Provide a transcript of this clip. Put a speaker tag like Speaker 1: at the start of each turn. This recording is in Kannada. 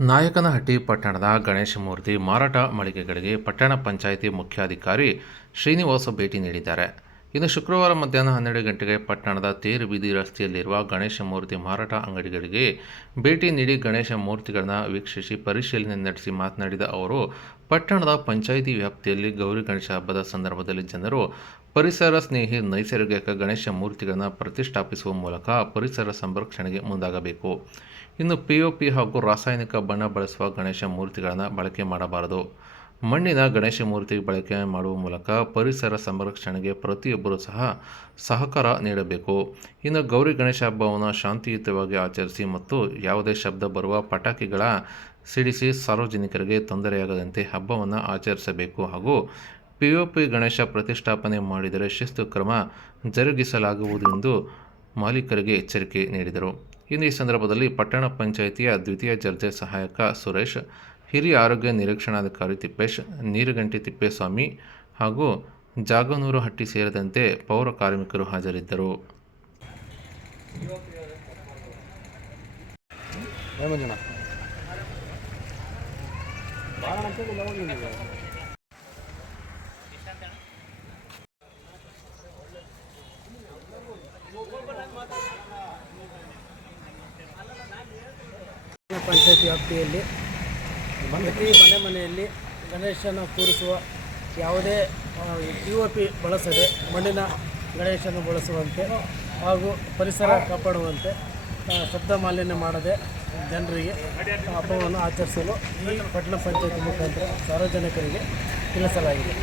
Speaker 1: ನಾಯಕನಹಟ್ಟಿ ಪಟ್ಟಣದ ಗಣೇಶ ಮೂರ್ತಿ ಮಾರಾಟ ಮಳಿಗೆಗಳಿಗೆ ಪಟ್ಟಣ ಪಂಚಾಯಿತಿ ಮುಖ್ಯಾಧಿಕಾರಿ ಶ್ರೀನಿವಾಸ ಭೇಟಿ ನೀಡಿದ್ದಾರೆ. ಇನ್ನು ಶುಕ್ರವಾರ ಮಧ್ಯಾಹ್ನ ಹನ್ನೆರಡು ಗಂಟೆಗೆ ಪಟ್ಟಣದ ತೇರು ಬೀದಿ ರಸ್ತೆಯಲ್ಲಿರುವ ಗಣೇಶ ಮೂರ್ತಿ ಮಾರಾಟ ಅಂಗಡಿಗಳಿಗೆ ಭೇಟಿ ನೀಡಿ ಗಣೇಶ ಮೂರ್ತಿಗಳನ್ನು ವೀಕ್ಷಿಸಿ ಪರಿಶೀಲನೆ ನಡೆಸಿ ಮಾತನಾಡಿದ ಅವರು, ಪಟ್ಟಣದ ಪಂಚಾಯಿತಿ ವ್ಯಾಪ್ತಿಯಲ್ಲಿ ಗೌರಿ ಗಣೇಶ ಹಬ್ಬದ ಸಂದರ್ಭದಲ್ಲಿ ಜನರು ಪರಿಸರ ಸ್ನೇಹಿ ನೈಸರ್ಗಿಕ ಗಣೇಶ ಮೂರ್ತಿಗಳನ್ನು ಪ್ರತಿಷ್ಠಾಪಿಸುವ ಮೂಲಕ ಪರಿಸರ ಸಂರಕ್ಷಣೆಗೆ ಮುಂದಾಗಬೇಕು. ಇನ್ನು ಪಿಒಪಿ ಹಾಗೂ ರಾಸಾಯನಿಕ ಬಣ್ಣ ಬಳಸುವ ಗಣೇಶ ಮೂರ್ತಿಗಳನ್ನು ಬಳಕೆ ಮಾಡಬಾರದು. ಮಣ್ಣಿನ ಗಣೇಶ ಮೂರ್ತಿ ಬಳಕೆ ಮಾಡುವ ಮೂಲಕ ಪರಿಸರ ಸಂರಕ್ಷಣೆಗೆ ಪ್ರತಿಯೊಬ್ಬರೂ ಸಹ ಸಹಕಾರ ನೀಡಬೇಕು. ಇನ್ನು ಗೌರಿ ಗಣೇಶ ಹಬ್ಬವನ್ನು ಶಾಂತಿಯುತವಾಗಿ ಆಚರಿಸಿ ಮತ್ತು ಯಾವುದೇ ಶಬ್ದ ಬರುವ ಪಟಾಕಿಗಳ ಸಿಡಿಸಿ ಸಾರ್ವಜನಿಕರಿಗೆ ತೊಂದರೆಯಾಗದಂತೆ ಹಬ್ಬವನ್ನು ಆಚರಿಸಬೇಕು ಹಾಗೂ ಪಿಒಪಿ ಗಣೇಶ ಪ್ರತಿಷ್ಠಾಪನೆ ಮಾಡಿದರೆ ಶಿಸ್ತು ಕ್ರಮ ಜರುಗಿಸಲಾಗುವುದು ಎಂದು ಮಾಲೀಕರಿಗೆ ಎಚ್ಚರಿಕೆ ನೀಡಿದರು. ಇನ್ನು ಈ ಸಂದರ್ಭದಲ್ಲಿ ಪಟ್ಟಣ ಪಂಚಾಯಿತಿಯ ದ್ವಿತೀಯ ದರ್ಜೆ ಸಹಾಯಕ ಸುರೇಶ್ ಹಿರಿಯ ಆರೋಗ್ಯ ನಿರೀಕ್ಷಣಾಧಿಕಾರಿ ತಿಪ್ಪೇಶ್, ನೀರುಗಂಟಿ ತಿಪ್ಪೇಸ್ವಾಮಿ ಹಾಗೂ ಜಾಗನೂರು ಹಟ್ಟಿ ಸೇರಿದಂತೆ ಪೌರ ಕಾರ್ಮಿಕರು ಹಾಜರಿದ್ದರು.
Speaker 2: ಪಂಚಾಯತಿ ವ್ಯಾಪ್ತಿಯಲ್ಲಿ ಪ್ರತಿ ಮನೆ ಮನೆಯಲ್ಲಿ ಗಣೇಶನ ಕೂರಿಸುವ ಯಾವುದೇ ಯು ಪಿ ಬಳಸದೆ ಮಣ್ಣಿನ ಗಣೇಶನ ಬಳಸುವಂತೆ ಹಾಗೂ ಪರಿಸರ ಕಾಪಾಡುವಂತೆ ಶಬ್ದ ಮಾಲಿನ್ಯ ಮಾಡದೆ ಜನರಿಗೆ ಹಬ್ಬವನ್ನು ಆಚರಿಸಲು ಈ ಪಟ್ಟಣ ಪಂಚಾಯತಿ ಮುಖಾಂತರ ಸಾರ್ವಜನಿಕರಿಗೆ ತಿಳಿಸಲಾಗಿದೆ.